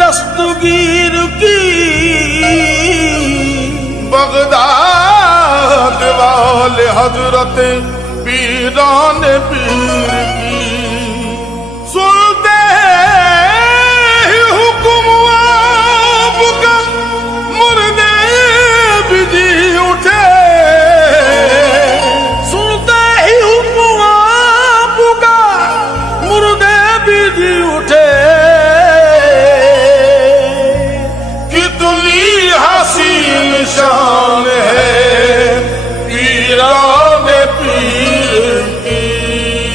दस्तगीर की बगदाद वाले हजरत पीरान पीर की सुनते ही हुक्म आपका मुर्दे भी जी उठे, सुनते ही हुक्म आपका मुर्दे भी जी उठे। शान है पीरान पीर की।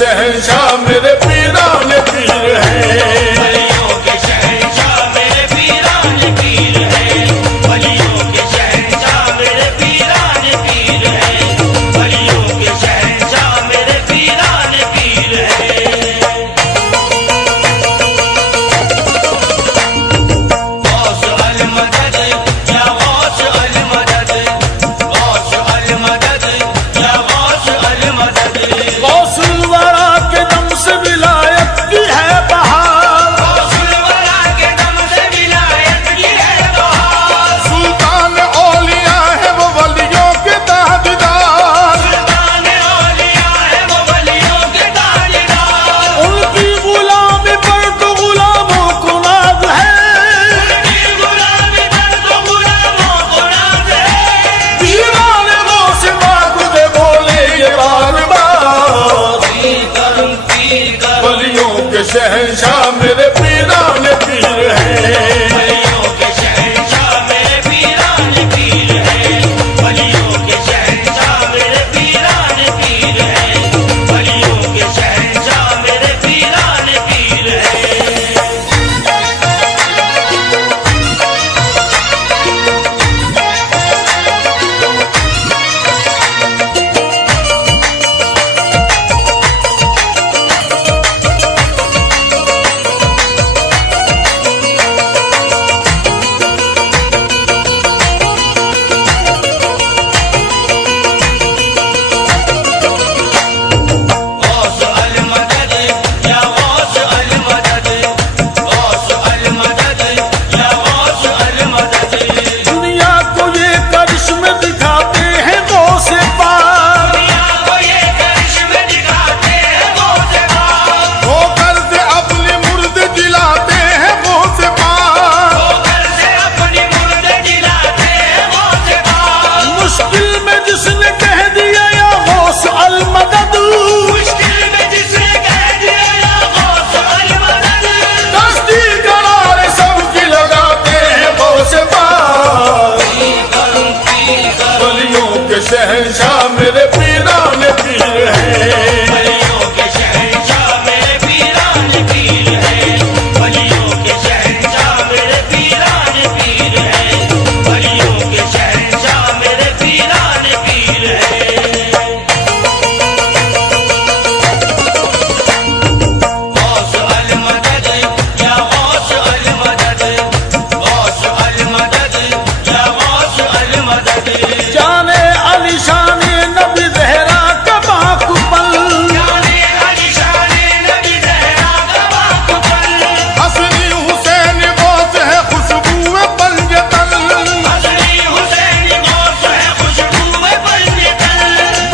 शहंशाह मेरे पीरान पीर हैं। वलियों के शहंशाह मेरे पीरान पीर हैं। वलियों के शहंशाह मेरे पीरान पीर हैं। वलियों के शहंशाह मेरे पीरान पीर हैं। गौस अल मदद या गौस अल मदद, गौस अल मदद या गौस अल मदद। गौसुल वरा के दम से विलायत की है बहार, गौसुल वरा के दम से विलायत की है बहार। सुल्तान औलिया है वो वलियों के ताजदार, सुल्तान औलिया है वो वलियों के ताजदार। उनकी गुलामी पर तो गुलामों को नाज है, उनकी गुलामी पर तो गुलामों को नाज है। दीवाने गौस माखुदे बोले ये बार बार, पीर करूं पीर करूं, वलियों के शहंशाह मेरे पीरान पीर हैं। वलियों के शहंशाह मेरे पीरान पीर हैं। वलियों के शहंशाह मेरे पीरान पीर हैं। वलियों के शहंशाह मेरे पीरान पीर हैं। गौस अल मदद या गौस अल मदद, गौस अल मदद या गौस अल मदद। दुनिया को ये करिश्मे दिखाते हैं गौस पार, दुनिया को ये करिश्मे दिखाते हैं गौस पाक। होकर से अपनी मुर्द जिलाते हैं गौस पार, होकर से अपनी मुर्दे जिलाते हैं गौस पाक। मुश्किल में जिसने कह दिया या गौस अल मदद, मुश्किल में जिसने कह दिया या गौस अल मदद। दस्ती करार सबकी लगाते हैं गौस पार, पीर करूं पीर करूं, वलियों के शहंशाह मेरे पीरान पीर हैं। वलियों के शहंशाह मेरे पीरान पीर हैं। वलियों के शहंशाह मेरे पीरान पीर हैं। वलियों के शहंशाह मेरे पीरान पीर हैं। गौस अल मदद या गौस अल मदद, गौस अल मदद या गौस अल मदद। जाने अली शान नबी जहरा का बाकुपल, जाने अली शान नबी ज़हरा का बाकुपल। हसनी हुसैन गौस है खुशबू पंजतन, हसनी हुसैन गौस है खुशबू पंजतन।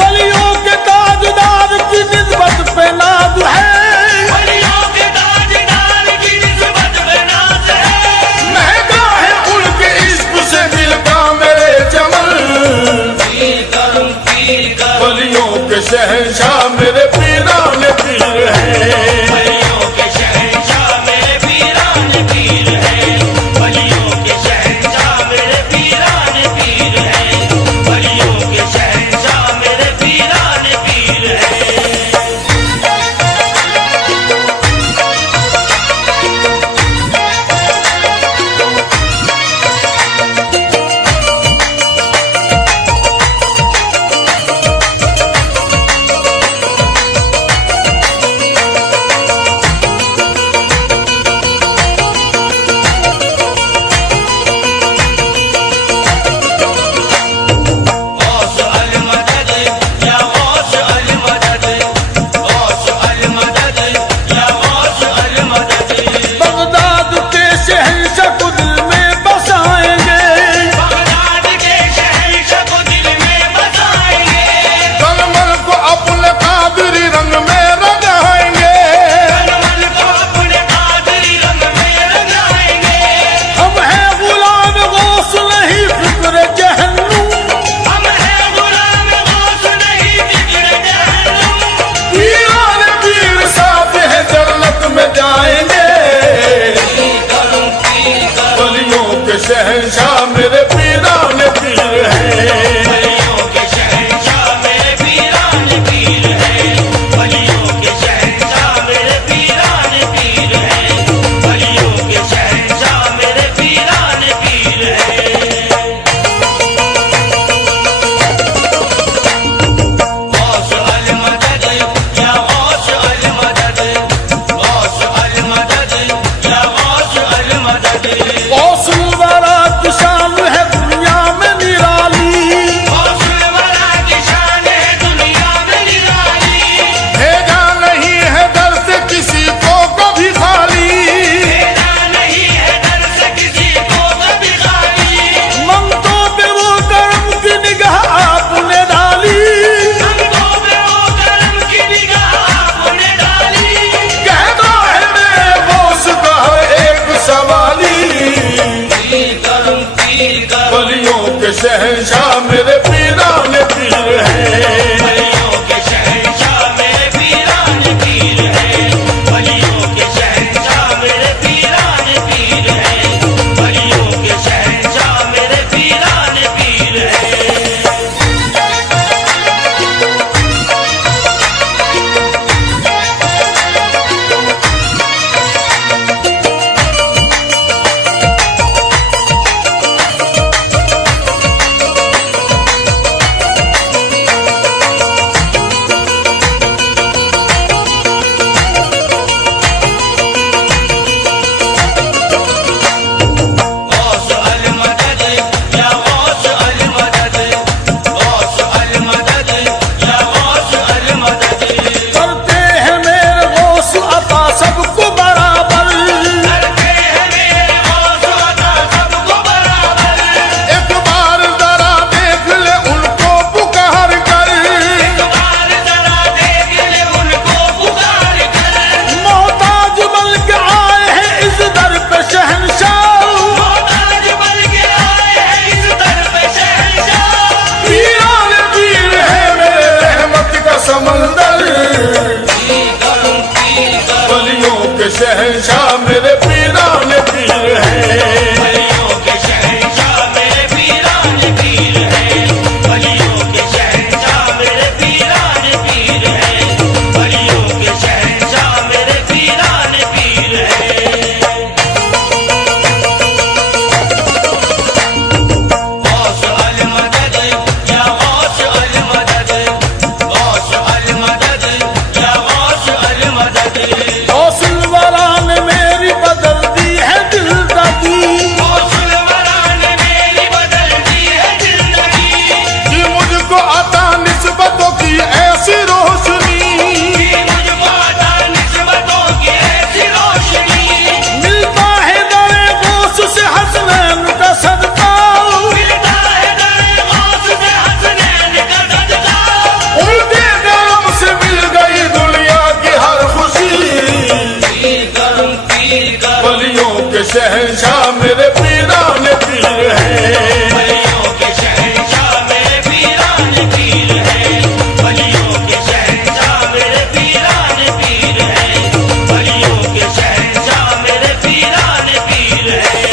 वलियों के ताजदार की निस्बत पे नाज है, वलियों के ताजदार की निस्बत पे नाज है। महका है उनके इश्क से दिल का मेरे चमन, पीर करूं पीर करूं, वलियों के शहंशाह मेरे पीरान पीर हैं। वलियों के शहंशाह मेरे पीरान पीर हैं। वलियों के शहंशाह मेरे पीरान पीर हैं। वलियों के शहंशाह मेरे पीरान पीर हैं। शहंशाह मेरे पीराने पीर हैं। वलियों के शहंशाह मेरे पीराने पीर हैं। वलियों के शहंशाह मेरे पीराने पीर हैं। वलियों के शहंशाह मेरे पीराने पीर हैं।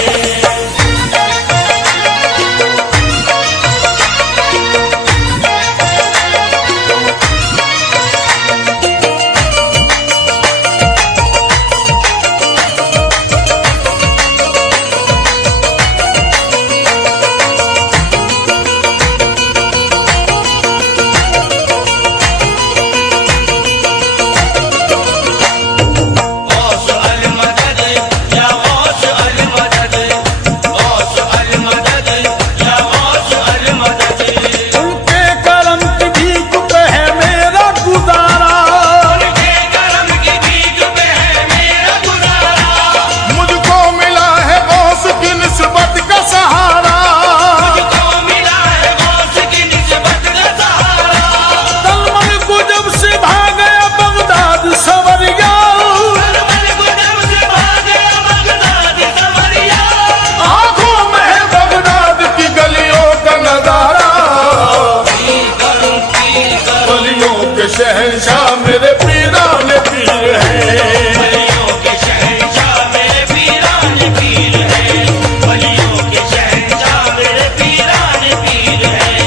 शहंशाह मेरे पीराने पीर हैं। वलियों के शहंशाह मेरे पीराने पीर हैं। वलियों के शहंशाह मेरे पीराने पीर हैं।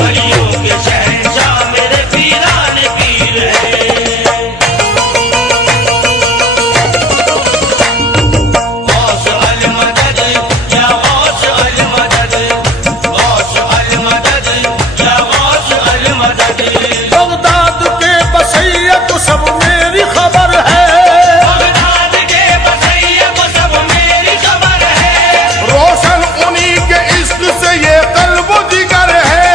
वलियों के शहंशाह मेरे पीराने पीर हैं। गौस अल मदद या गौस अल मदद, गौस अल मदद या गौस अल मदद। बगदाद के बसैया को सब मेरी खबर है। बगदाद के बसैया को सब मेरी खबर है। रोशन उन्हीं के इश्क से ये कल्ब जिगर है।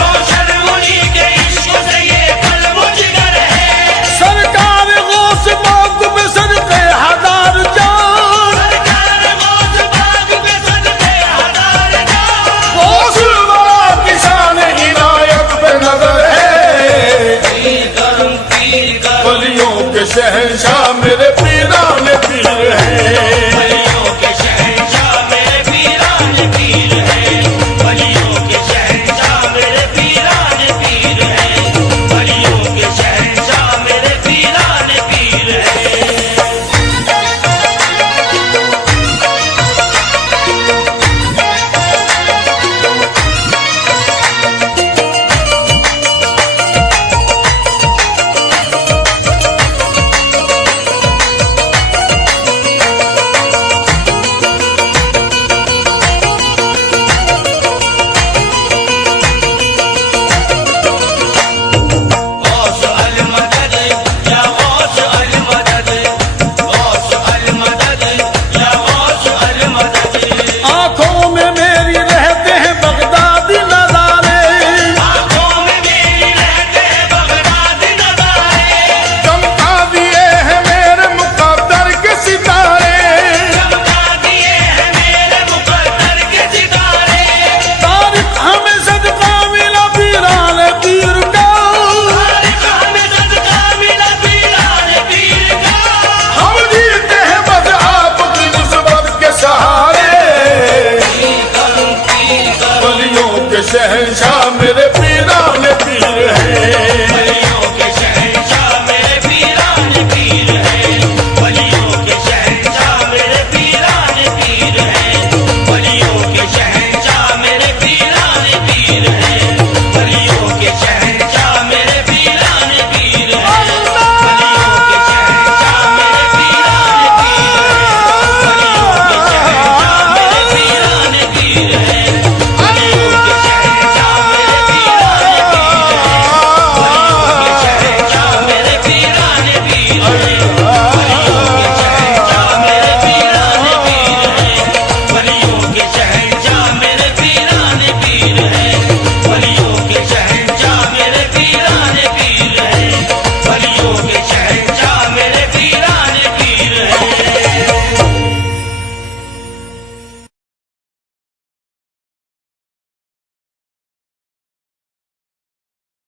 रोशन उन्हीं के इश्क से ये कल्ब जिगर है। सरकार गौस बाग में सदके हजार जान। सरकार गौस बाग में सदके हजार जान। गौस वाला किसान इनायत पे नजर है। पीर करूं पीर करूं। वलियों के शहंशाह मेरे पीराने पीर हैं।